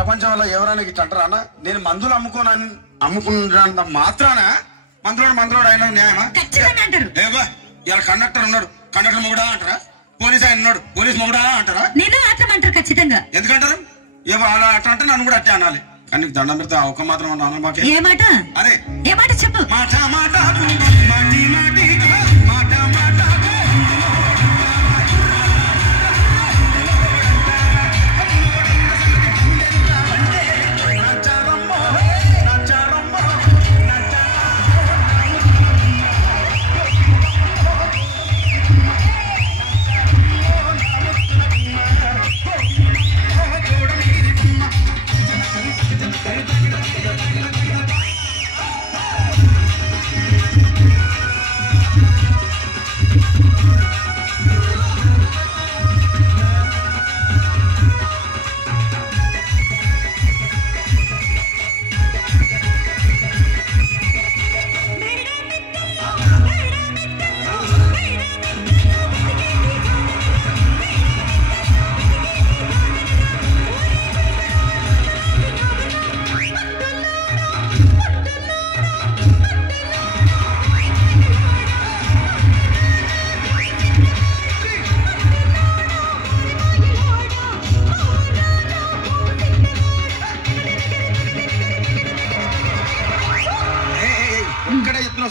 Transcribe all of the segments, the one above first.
ప్రపంచంలో ఎవరైనా ఇట్లా అంటారా అన్న? నేను మందులు అమ్ముకున్నంత మాత్రాన మందులోడు అయినా న్యాయమా? ఏవా ఇలా కండక్టర్ ఉన్నాడు, కండక్టర్ మొగుడా అంటారా? పోలీస్ ఆయన ఉన్నాడు, పోలీస్ మొగుడా అంటారా? అంటారు ఖచ్చితంగా. ఎందుకంటారు? ఏవో అలా అట్లా అంటే నన్ను కూడా అట్టే అనాలి. కానీ నీకు దండం పెడితే ఒక మాత్రం అన్నా మాకే. ఏ మాట? అదే ఏ మాట చెప్పు. మాట మాట మాటి మాటి మాట మాట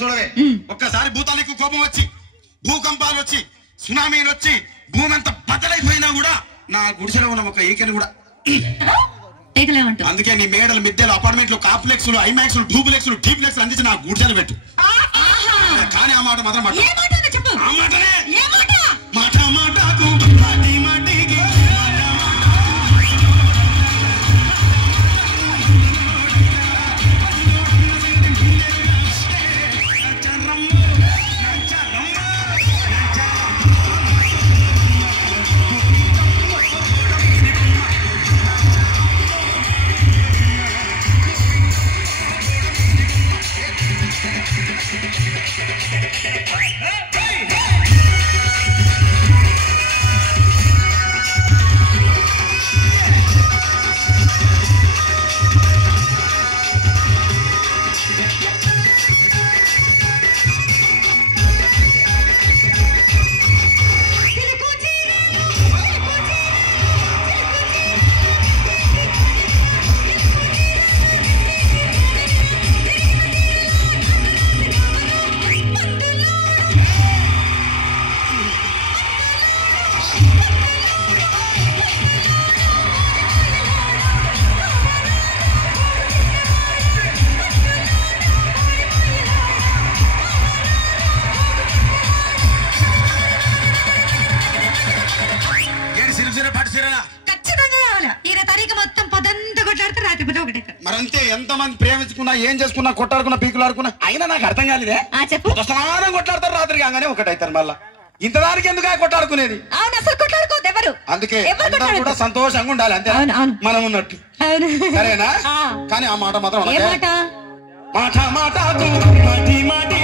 చూడవే. ఒక్కసారి భూతానికి కోపం వచ్చి, భూకంపాలు వచ్చి, సునామీలు వచ్చి, భూమి అంతా బద్దలైపోయినా కూడా నా గుడిసెలో ఉన్న ఒక ఏకని కూడా. అందుకే నీ మేడలు, మిద్దెలు, అపార్ట్మెంట్లు, కాంప్లెక్స్లు, ఐమాక్స్లు, డూప్లెక్స్లు, డీప్లెక్స్లు అందించి నా గుడిసెలు పెట్టు. కానీ ఆ మాట మాత్రం ఆ మాటనే మాట మాటకు మాటి మాటికి మరంతే. ఎంతమంది ప్రేమించుకున్నా, ఏం చేసుకున్నా, కొట్టాడుకున్నా, పీకులాడుకున్నా అయినా నాకు అర్థం కాలేదే. స్నానం కొట్లాడతారు, రాత్రి కాగానే ఒకటైతారు. మళ్ళా ఇంతదానికి ఎందుకు కొట్టాడుకునేది? అందుకే కూడా సంతోషంగా ఉండాలి, అంతే మనం ఉన్నట్టు. సరేనా? కానీ ఆ మాట మాత్రం మాట మాట మాటి మాటి